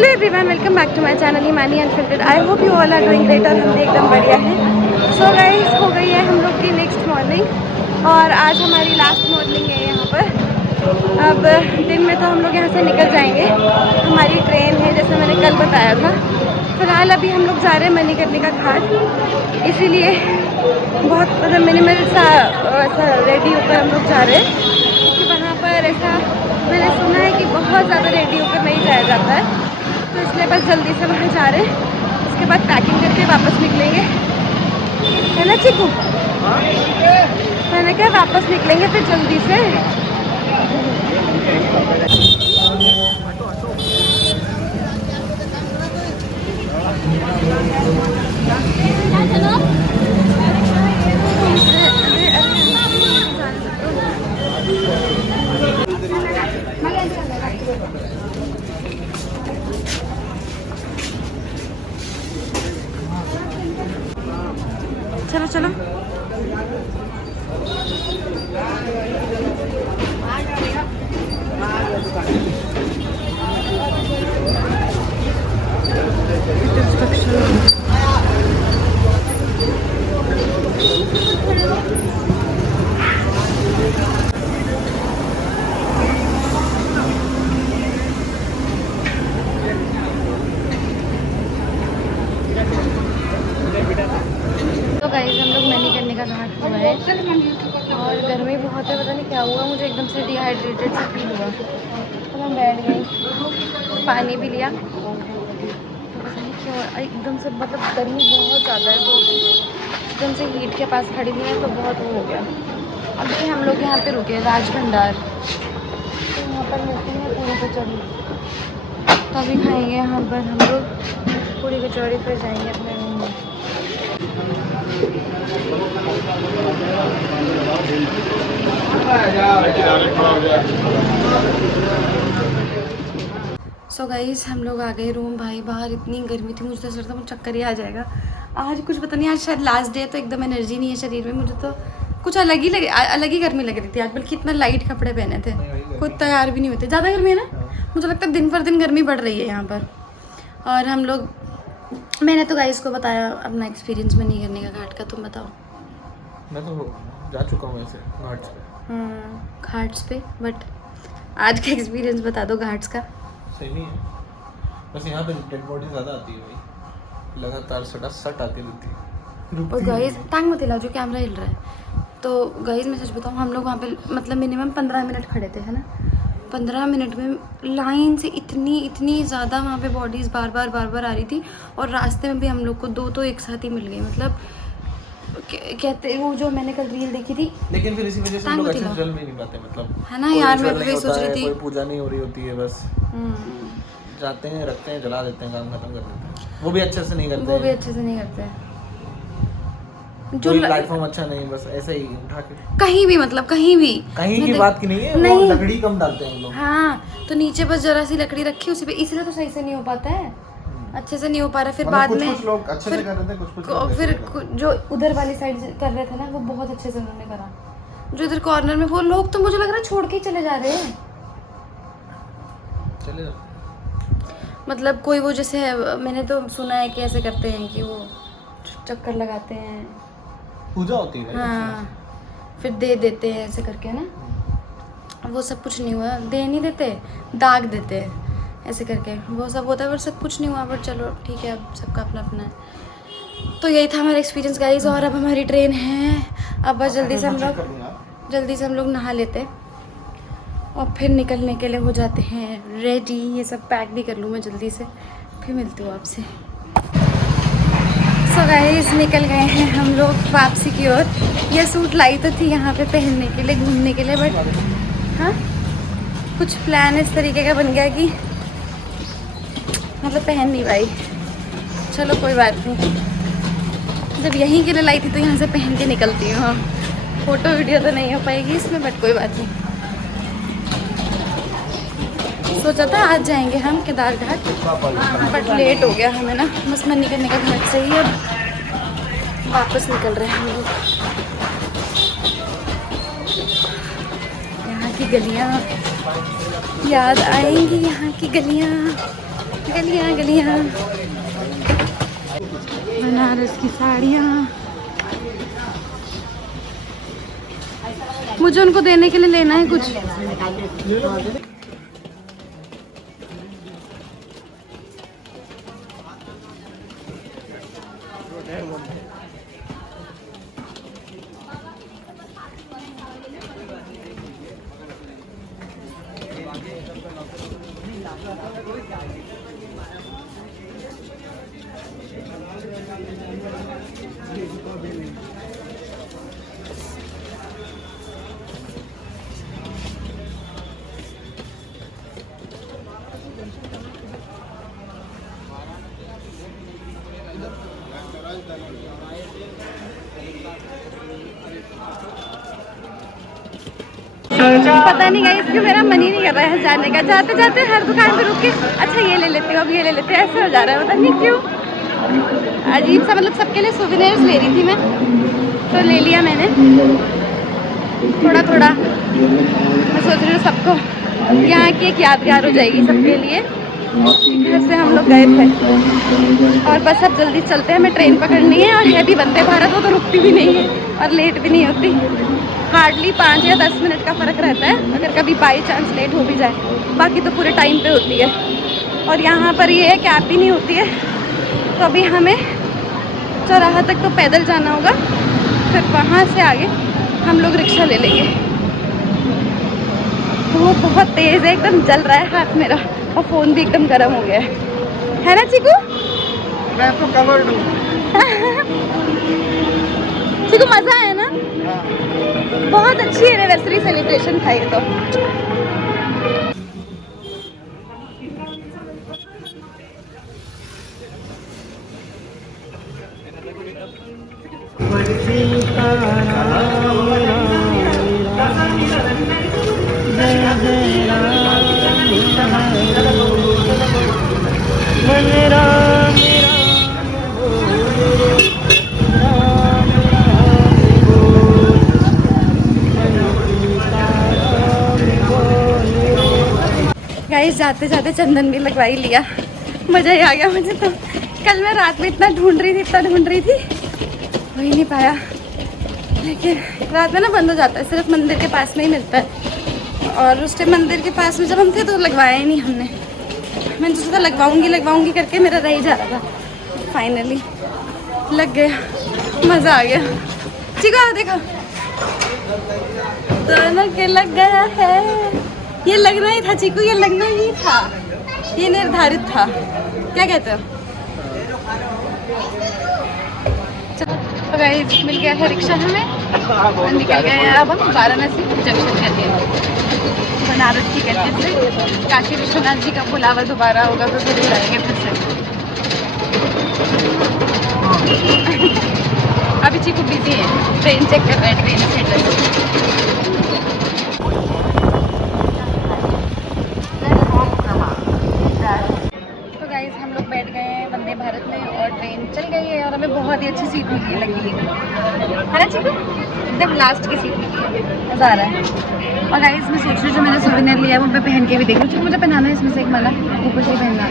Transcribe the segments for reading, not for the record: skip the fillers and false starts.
Hello everyone, welcome back to my channel Himani unfiltered. I hope you all are doing great और हम भी एकदम बढ़िया हैं। सो गाइस, हो गई है हम लोग की नेक्स्ट मॉर्निंग और आज हमारी लास्ट मॉर्निंग है यहाँ पर। अब दिन में तो हम लोग यहाँ से निकल जाएंगे, हमारी ट्रेन है जैसे मैंने कल बताया था। फिलहाल अभी हम लोग जा रहे हैं मणिकर्णिका घाट, इसीलिए बहुत मतलब मिनिमल सा रेडी होकर हम लोग जा रहे हैं क्योंकि वहाँ पर ऐसा मैंने सुना है कि बहुत ज़्यादा रेडी होकर नहीं जाया जाता है, तो इसलिए बस जल्दी से वहाँ जा रहे हैं। उसके बाद पैकिंग करके वापस निकलेंगे, है ना चिकू? मैंने कहा वापस निकलेंगे फिर जल्दी से। चलो चलो गाइस, हम लोग मणिकर्णिका घाट हुआ है और गर्मी बहुत है, पता नहीं क्या हुआ, मुझे एकदम से डिहाइड्रेटेड सा फील हुआ तो मैं बैठ गई, पानी भी लिया। तो पता नहीं क्यों एकदम से मतलब गर्मी बहुत ज़्यादा है, तो एकदम से हीट के पास खड़ी थी ना तो बहुत वो हो गया। अभी हम लोग यहाँ पे रुके राज भंडार, तो यहाँ पर मिलती है पूरी कचौड़ी, तो अभी खाएँगे यहाँ पर हम लोग पूरी कचौड़ी, फिर जाएंगे अपने रूम में। सो गाइस, हम लोग आ गए रूम। भाई बाहर इतनी गर्मी थी, मुझे तो सर था मुझे चक्कर ही आ जाएगा। आज कुछ पता नहीं, आज शायद लास्ट डे तो एकदम एनर्जी नहीं है शरीर में, मुझे तो कुछ अलग ही गर्मी लग रही थी आज, बल्कि इतना लाइट कपड़े पहने थे, खुद तैयार भी नहीं होते। ज़्यादा गर्मी है ना, मुझे लगता है दिन पर दिन गर्मी बढ़ रही है यहाँ पर। और हम लोग, मैंने तो गाइस को बताया अपना एक्सपीरियंस मणिकर्णिका घाट का, तुम बताओ। मैं तो जा चुका हूँ ऐसे घाट्स पे। घाट्स पे, बट आज का एक्सपीरियंस बता दो घाट्स का। सही नहीं है, बस यहाँ पे डेड बॉडी ज़्यादा आती है भाई, लगातार सट आती रहती है। और गाइस टांग मत हिलाओ, जो कैमरा हिल रहा है। तो गाइस मैं सच बताऊँ, हम लोग वहाँ पे मतलब मिनिमम 15 मिनट खड़े थे, है ना। 15 मिनट में लाइन से इतनी ज़्यादा वहाँ पे बॉडीज़ बार बार आ रही थी, और रास्ते में भी हम लोग को 2 तो एक साथ ही मिल गई। मतलब कहते वो जो मैंने कल रील देखी थी, लेकिन फिर इसी वजह से हम लोग अच्छे से चल भी नहीं पाते, मतलब है ना यार। मैं भी सोच रही थी, कोई पूजा नहीं हो रही होती है, बस जाते हैं, रखते हैं, जला देते हैं, काम खत्म कर देते हैं। वो भी अच्छे से नहीं करते, जो प्लेटफॉर्म अच्छा नहीं, बस ऐसे ही उठा के कहीं भी, मतलब कहीं की बात की नहीं है, वो लकड़ी कम डालते हैं हम लोग। हाँ, तो नीचे बस जरा सी लकड़ी रखी उसी पे, इसलिए तो सही से नहीं हो पाता है, अच्छे से नहीं हो पा रहा। फिर बाद में कुछ लोग अच्छे से कर रहे थे, कुछ फिर जो उधर वाली साइड कर रहे थे ना, वो बहुत अच्छे से उन्होंने करा। जो इधर कॉर्नर में वो लोग, तो मुझे लग रहा है छोड़ के ही चले जा रहे हैं। मतलब कोई वो जैसे मैंने तो सुना है कि ऐसे करते हैं कि वो चक्कर लगाते हैं, पूजा होती है। हाँ, फिर दे देते हैं ऐसे करके ना, वो सब कुछ नहीं हुआ। दे नहीं देते, दाग देते हैं ऐसे करके, वो सब होता है, पर सब कुछ नहीं हुआ। बट चलो ठीक है, अब सबका अपना अपना है। तो यही था हमारा एक्सपीरियंस गाइस, और अब हमारी ट्रेन है। अब बस जल्दी से हम लोग नहा लेते और फिर निकलने के लिए हो जाते हैं रेडी। ये सब पैक भी कर लूँ मैं जल्दी से, फिर मिलती हूँ आपसे। सो गाइस, निकल गए हैं हम लोग वापसी की ओर। ये सूट लाई तो थी यहाँ पे पहनने के लिए, घूमने के लिए, बट हाँ कुछ प्लान इस तरीके का बन गया कि मतलब पहन नहीं पाई। चलो कोई बात नहीं, जब यहीं के लिए लाई थी तो यहाँ से पहन के निकलती हूँ। फोटो वीडियो तो नहीं हो पाएगी इसमें, बट कोई बात नहीं। सोचा था आज जाएंगे हम केदार घाट, बट लेट हो गया हमें ना, बस मणिकर्णिका घाट से ही अब वापस निकल रहे हैं हम लोग। यहाँ की गलियाँ याद आएंगी, यहाँ की गलियाँ गलियां गलियां, बनारस की साड़ियाँ। मुझे उनको देने के लिए लेना है कुछ। पता नहीं गाइस क्यों मेरा मन ही नहीं कर रहा है जाने का। जाते जाते हर दुकान पे रुक के अच्छा ये ले लेते हो, अब ये ले लेते हैं, ऐसे हो जा रहा है। पता नहीं क्यों, अजीब सा। मतलब सबके लिए सोवेनिर्स ले रही थी मैं, तो ले लिया मैंने थोड़ा थोड़ा। मैं सोच रही हूँ सबको यहाँ की एक यादगार हो जाएगी सबके लिए। घर से हम लोग गए थे और बस अब जल्दी चलते हैं, हमें ट्रेन पकड़नी है। और है भी वंदे भारत, वो तो रुकती भी नहीं है और लेट भी नहीं होती। हार्डली 5 या 10 मिनट का फ़र्क रहता है अगर कभी बाई चांस लेट हो भी जाए, बाकी तो पूरे टाइम पे होती है। और यहाँ पर ये है कि कैब भी नहीं होती है, तो अभी हमें चौराहा तक तो पैदल जाना होगा, फिर वहाँ से आगे हम लोग रिक्शा ले लेंगे। वो बहुत तेज़ है, एकदम जल रहा है हाथ मेरा, और फ़ोन भी एकदम गर्म हो गया है ना चीकू? मैं तो कवर्ड हूँ। चीकू मज़ा आया ना? बहुत अच्छी एनिवर्सरी सेलिब्रेशन था ये तो। गाइस जाते जाते चंदन भी लगवा ही लिया, मज़ा ही आ गया मुझे तो। कल मैं रात में इतना ढूंढ रही थी, हो ही नहीं पाया। लेकिन रात में ना बंद हो जाता है, सिर्फ मंदिर के पास में ही मिलता है। और उस टाइम मंदिर के पास में जब हम थे तो लगवाया ही नहीं हमने। मैंने सोचा था लगवाऊंगी करके मेरा रह ही जा रहा था। फाइनली लग गया, मज़ा आ गया। ठीक है देखो, दोनों के लग गया है। ये लगना ही था चीकू, ये लगना ही था, ये निर्धारित था। क्या कहते हो? तो गाइस मिल गया है रिक्शा हमें, निकल गए हैं अब हम वाराणसी जंक्शन कहते हैं, बनारस की कहते हैं। काशी विश्वनाथ जी का बुलावा दोबारा होगा तो फिर जाएंगे फिर से। अभी चीकू बिजी है, ट्रेन चेक कर रहे हैं, ट्रेन स्टेटस। हम लोग बैठ गए हैं वंदे भारत में और ट्रेन चल गई है और हमें बहुत ही अच्छी सीट मिली लगी है ना चीकू? एकदम लास्ट की सीट मिली है, मज़ा आ रहा है। और गाइस मैं सोच रही हूँ जो मैंने सोवेनियर लिया है वो मैं पहन के भी देखूँ, क्योंकि मुझे पहनाना है इसमें से एक माला, ऊपर से पहनना है।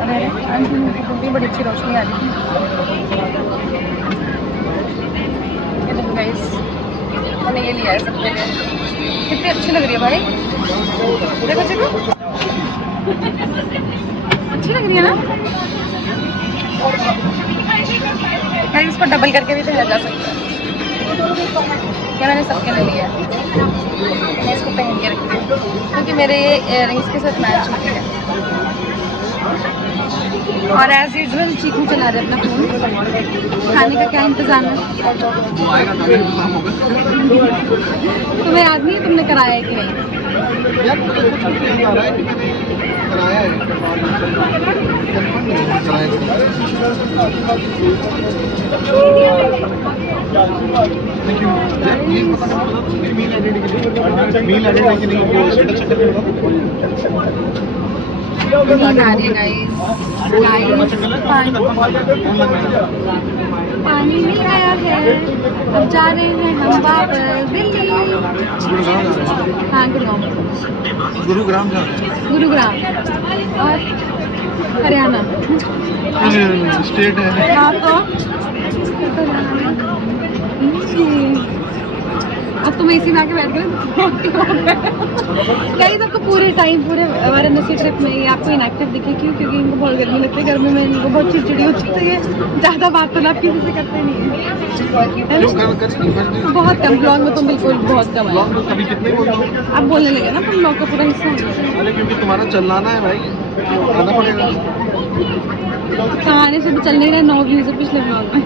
अरे बड़ी अच्छी रोशनी आ रही है। मैंने ये लिया है सबके लिए, कितनी अच्छी लग रही है भाई, देखो चीकू अच्छी लग रही है ना? यार इसको डबल करके भी पहना जा सकता है। क्या मैंने सबके लिए लिया है, मैं इसको पहन के रखती हूँ क्योंकि मेरे ये इयररिंग्स के साथ मैच होती है। और एज यूजुअल चीकू चला रहे अपना फोन। खाने का क्या इंतजाम है? तुम्हें याद नहीं है तुमने कराया है कि नहीं? नींद आ रही है गाइस। पानी नहीं आया है। अब जा रहे हैं हम वापस दिल्ली। हाँ गुरुग्राम जा रहे हैं। गुरुग्राम और हरियाणा स्टेट है। हाँ तो अब तुम एसी में आके बैठ गए। गाइस आपको पूरे टाइम पूरे वाराणसी ट्रिप में ये आपको इनएक्टिव दिखे क्यों? क्योंकि इनको बहुत गर्मी लगती है। गर्मी में इनको बहुत चिड़चिड़ी हो जाती है। ज़्यादा वार्तालाप किसी से करते नहीं है। बहुत कम ब्लॉग में तुम बिल्कुल बहुत कम है। कभी कितने बोलते हो? अब बोलने लगे ना तुम ब्लॉग का पूरा हिस्सा। अरे क्योंकि तुम्हारा चलाना है भाई, आना पड़ेगा। कहानी से भी चल नहीं रहा। 9 व्यूज है पिछले ब्लॉग में।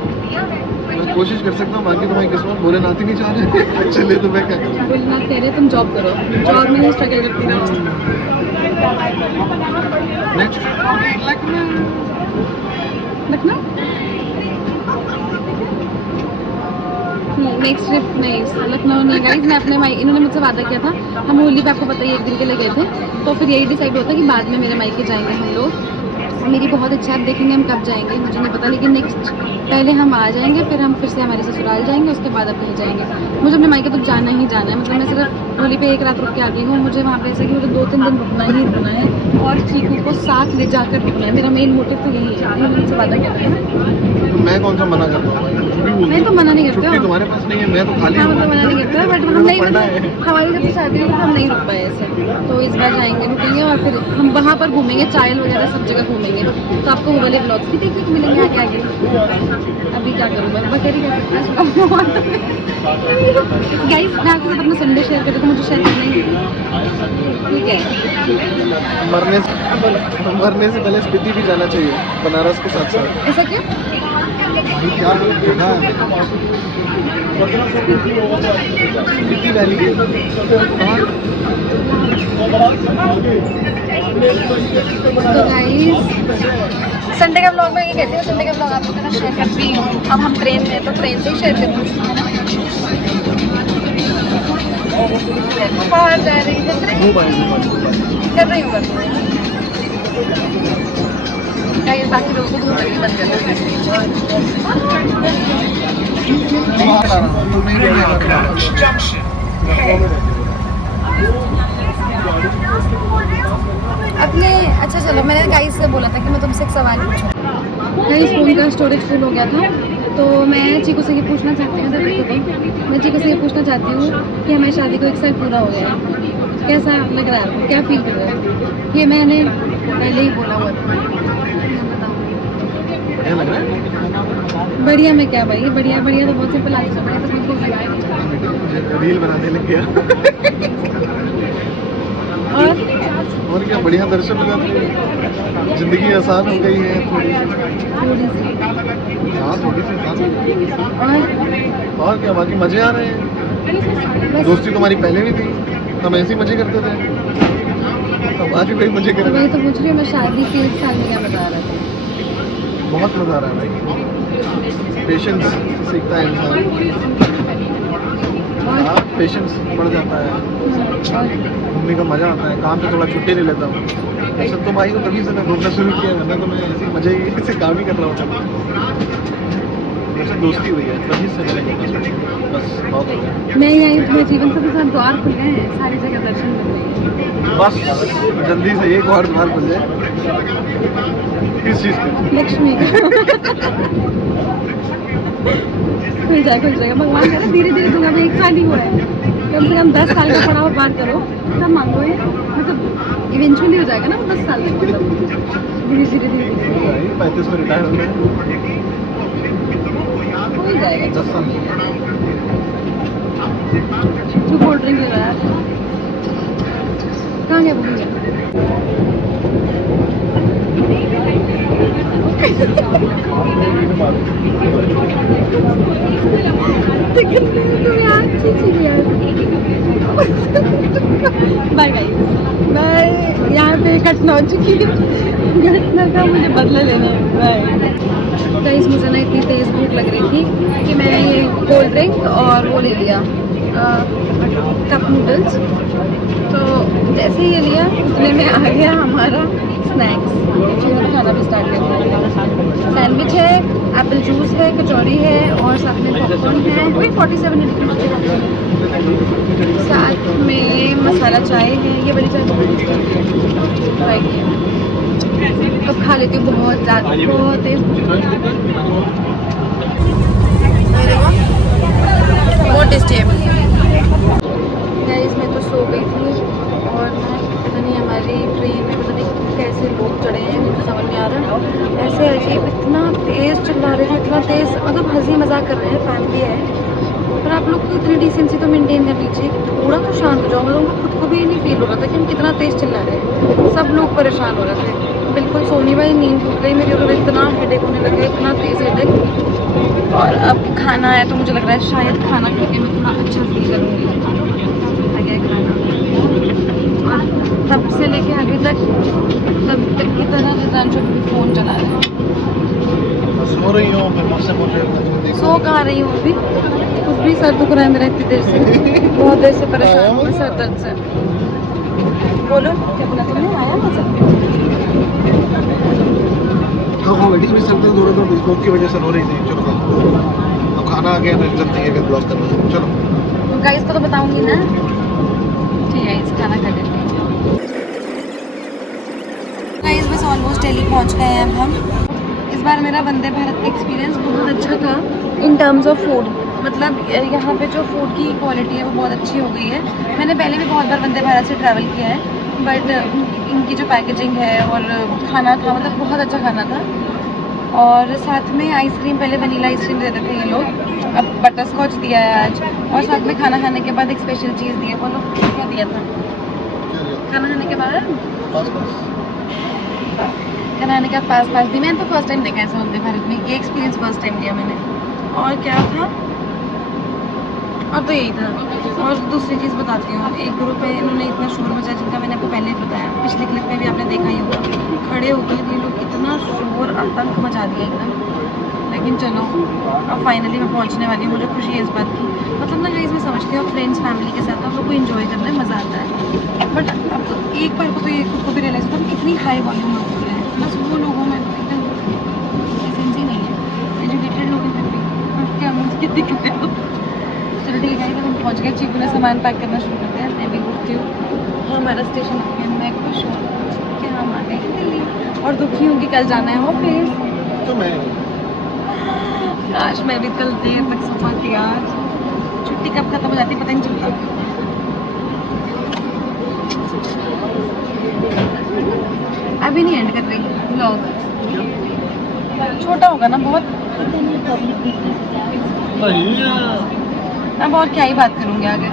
मैं कोशिश कर सकता हूँ, बाकी तुम्हारी किस्मत बोले नाती नहीं चाह रहे। चले तो मैं क्या करूँ? बोलना तेरे तुम जॉब करो। जॉब में स्ट्रगल करती रहो। लखनऊ नेक्स्ट ट्रिप नहीं, लखनऊ नहीं गाइस। मैं अपने माई इन्होंने मुझसे वादा किया था, हम होली पे आपको पता ही 1 दिन के लिए गए थे। तो फिर यही डिसाइड होता है कि बाद में मेरे मायके जाएंगे हम लोग। मेरी बहुत इच्छा है, अब देखेंगे हम कब जाएंगे, मुझे नहीं पता। लेकिन नेक्स्ट पहले हम आ जाएंगे, फिर हम फिर से हमारे ससुराल जाएंगे, उसके बाद अब कहीं जाएंगे। मुझे अपने मायके तो जाना ही जाना है। मतलब मैं सिर्फ होली पे 1 रात रुक के आ गई हूँ। मुझे वहाँ पे ऐसा कि मुझे 2-3 दिन रुकना ही रुकना है और चीकू को साथ ले जाकर रुकना है। मेरा मेन मोटिव तो यही है। मैंने मुझसे वादा किया था। मैं कौन सा मना करता हूँ? मैं तो मना नहीं करती हूँ। तुम्हारे पास नहीं है, मैं तो खाली हाँ मतलब मना नहीं करता है, बट हम नहीं हमारी जब से शादी हुई हम नहीं रुक पाए ऐसे। तो इस बार जाएंगे, रुकेंगे और फिर हम वहाँ पर घूमेंगे, चायल वगैरह सब जगह घूमेंगे। तो आपको वो वाले ब्लॉग्स भी देखने को मिलेंगे आगे आगे। अभी क्या करूँ मैं बकरी कर सकती हूँ। गाइस मैं आपके साथ अपना संडे शेयर करती हूँ, मुझे शेयर करना ही ठीक है। मरने से पहले स्पीति भी जाना चाहिए, बनारस के साथ साथ। ऐसा क्यों? क्या जगह है स्पीति वैली। तो गाइस संडे का ब्लॉग में ये कहती हूँ, संडे का ब्लॉग आपको कहना शेयर करती हूँ। अब हम ट्रेन में तो ट्रेन से ही शेयर करूँगी। बाहर जा रही है कर रही हूँ गाइस। बाकी लोगों को धूप लगी बंद कर अपने। अच्छा चलो, मैंने गाइस से बोला था कि मैं तुमसे एक सवाल पूछूं। गाइस फ़ोन का स्टोरेज फुल हो गया था, तो मैं चीकू से ये पूछना चाहती हूँ। मैं चीकू से ये पूछना चाहती हूँ कि हमारी शादी को 1 साल पूरा हो गया है। कैसा लग रहा है आपको? क्या फील कर रहे हैं? ये मैंने पहले ही बोला हुआ था। बढ़िया में क्या भाई? बढ़िया बढ़िया तो बहुत सिंपल आज बढ़िया तो बिल्कुल रील बनाने लग गया। और क्या बढ़िया दर्शन लगा। जिंदगी आसान हो गई है थोड़ी सी। हाँ थोड़ी सी आसान हो गई। और क्या बाकी मजे आ रहे हैं। दोस्ती तुम्हारी पहले भी थी, हम ऐसे ही मजे करते थे, अब आज भी मजे कर रहे हैं। तो पूछ रही हूँ मैं शादी के 1 साल में क्या बता रहा था? बहुत मजा आ रहा है भाई। पेशेंस सीखता है इंसान। हाँ पेशेंस बढ़ जाता है, घूमने का मज़ा आता है। काम पे थोड़ा छुट्टी नहीं लेता हूँ। अच्छा तुम आई हो तभी से मैं घूमना शुरू किया, वरना तो मैं ऐसे मजे ही से काम ही कर रहा हूँ। अच्छा दोस्ती हुई है तभी से बस बहुत हो गया। मैं आई तुम्हारे जीवन से साथ द्वार खुल गए हैं, सारी जगह दर्शन मिल गए। बस जल्दी से एक और द्वार खुल जाए। किस चीज़ के? लक्ष्मी का। खुल जाएगा भगवान करे धीरे धीरे दूंगा। अभी 1 साल ही हुआ है, कम से कम 10 साल का पड़ाव पार करो तब मांगो। ये मतलब इवेंचुअली हो जाएगा ना 10 साल में, मतलब धीरे धीरे 35 में रिटायर होना है, हो ही जाएगा। 10 साल। तू कोल्ड ड्रिंक ले रहा है? कहाँ गया भूमिका? बाय गाइस, मैं यहाँ पे घटना हो चुकी है, घटना का मुझे बदला लेना है। बाय गाइस, मुझे ना इतनी तेज़ भूख लग रही थी कि मैंने ये कोल्ड ड्रिंक और वो ले लिया कप नूडल्स। तो जैसे ही ये लिया उतने में आ गया हमारा स्नैक्स, हम खाना भी स्टार्ट करते हैं। सैंडविच है, एप्पल जूस है, कचौरी है और साथ में पॉपकॉर्न है। वही 47 साथ में मसाला चाय है। ये बड़ी चाय ट्राई किया तो खा लेती हूँ, बहुत ज़्यादा बहुत तेज। बहुत टेस्टी है। गाइस मैं तो सो गई थी और मैं पता नहीं हमारी ट्रेन में पता नहीं कैसे लोग चढ़े हैं, मुझे समझ नहीं आ रहा। ऐसे अजीब इतना तेज़ चिल्ला रहे थे, इतना तेज़, मतलब हंसी मजाक कर रहे हैं, फैमिली है। पर आप लोग को इतनी डिसेंसी तो मेंटेन कर लीजिए, थोड़ा तो शांत हो जाओ। मतलब उनको खुद को भी नहीं फील हो रहा था कि हम कितना तेज़ चिल्ला रहे हैं। सब लोग परेशान हो रहे थे। बिल्कुल सोनी भाई नींद टूट गई मेरी, उधर इतना हेडेक होने लगा, इतना तेज़ हेडेक। और अब खाना आया तो मुझे लग रहा है शायद खाना खा के मैं थोड़ा अच्छा फील करूँगी। आ गया खाना और तब से लेके अभी तक तब तक की तरह रितांशु भी फ़ोन चला रहे हैं। सो रही हूँ मैं, मुझसे पूछे सो कहाँ रही हूँ अभी, कुछ भी सर दुख रहा है मेरा इतनी देर से, बहुत देर से परेशान हूँ मैं सर दर्द से। बोलो क्या बोला तुमने? आया मजा? हाँ लड़की भी सर दर्द हो रहा था, ब्लॉक की वजह से रो रही थी। चलो अब खाना आ गया तो जल्दी है ब्लॉक करना है। चलो गाइस को तो बताऊंगी ना। ठीक है, इस खाना खा लेते हैं। गाइस बस ऑलमोस्ट दिल्ली पहुंच गए हैं अब हम। इस बार मेरा वंदे भारत का एक्सपीरियंस बहुत अच्छा था इन टर्म्स ऑफ फूड। मतलब यहाँ पे जो फूड की क्वालिटी है वो बहुत अच्छी हो गई है। मैंने पहले भी बहुत बार वंदे भारत से ट्रैवल किया है, बट इनकी जो पैकेजिंग है और खाना था, मतलब बहुत अच्छा खाना था। और साथ में आइसक्रीम, पहले वनीला आइसक्रीम देते थे ये लोग, अब बटर स्कॉच दिया है आज। और साथ में खाना खाने के बाद एक स्पेशल चीज़ दी है। बोलो क्या दिया था? खाना खाने के बाद खाना खाने के बाद पास पास दी। मैंने तो फर्स्ट टाइम देखा है वंदे भारत में, ये एक्सपीरियंस फर्स्ट टाइम लिया मैंने। और क्या था? और तो यही था। और दूसरी चीज़ बताती हूँ, एक ग्रुप है, इन्होंने इतना शोर मचाया जिनका मैंने आपको पहले ही बताया, पिछले क्लिप में भी आपने देखा ही होगा। खड़े होकर ये लोग इतना शोर आतंक मचा दिया एकदम। लेकिन चलो अब फाइनली मैं पहुँचने वाली हूँ, मुझे खुशी है इस बात की। मतलब ना गाइस मैं समझती हूँ फ्रेंड्स फैमिली के साथ आप लोग को इन्जॉय करने में मज़ा आता है, बट अब तो एक बार को तो ये खुद को भी रियलाइज होता है कितनी हाई वॉल्यूम में बोल रहे हैं। बस वो लोगों में एकदम डिसेंसी नहीं है, एजुकेटेड लोग हैं फिर भी क्या मुझे दिक्कत है। चलो ठीक है, हम पहुँच गए। चीकू ने सामान पैक करना शुरू कर दिया, मैं भी उठती हूँ। हमारा स्टेशन आ गया, मैं खुश हूँ कि हम आ गए दिल्ली। और दुखी हूँ कि कल जाना है ऑफिस। तो मैं काश मैं भी कल देर तक सो पाती। आज छुट्टी कब खत्म हो जाती पता नहीं चलता। अभी नहीं एंड कर रही व्लॉग, छोटा होगा ना बहुत। अब और क्या ही बात करूँगी आगे।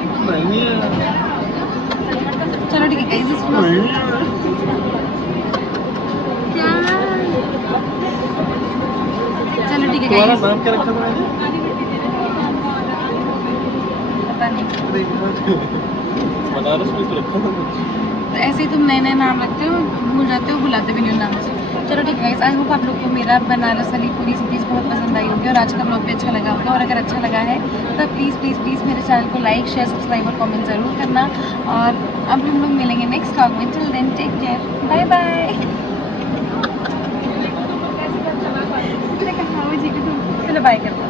चलो ठीक है क्या, चलो ठीक है। तुम्हारा नाम क्या रखा था मैंने? पता नहीं, बनारस में तो रखा था कुछ। तो ऐसे ही तुम नए नए नाम रखते हो, भूल जाते हो, बुलाते भी नहीं हो नाम से। चलो ठीक है, आई होप आप लोग को मेरा बनारस वाली पूरी सीरीज़ बहुत पसंद आई होगी और आज का ब्लॉग भी अच्छा लगा होगा। और अगर अच्छा लगा है तो प्लीज़ प्लीज़ प्लीज़ मेरे चैनल को लाइक शेयर सब्सक्राइब और कमेंट ज़रूर करना। और अब हम लोग मिलेंगे नेक्स्ट ब्लॉग में। Till then take care, bye bye. चलो बाय कर दो।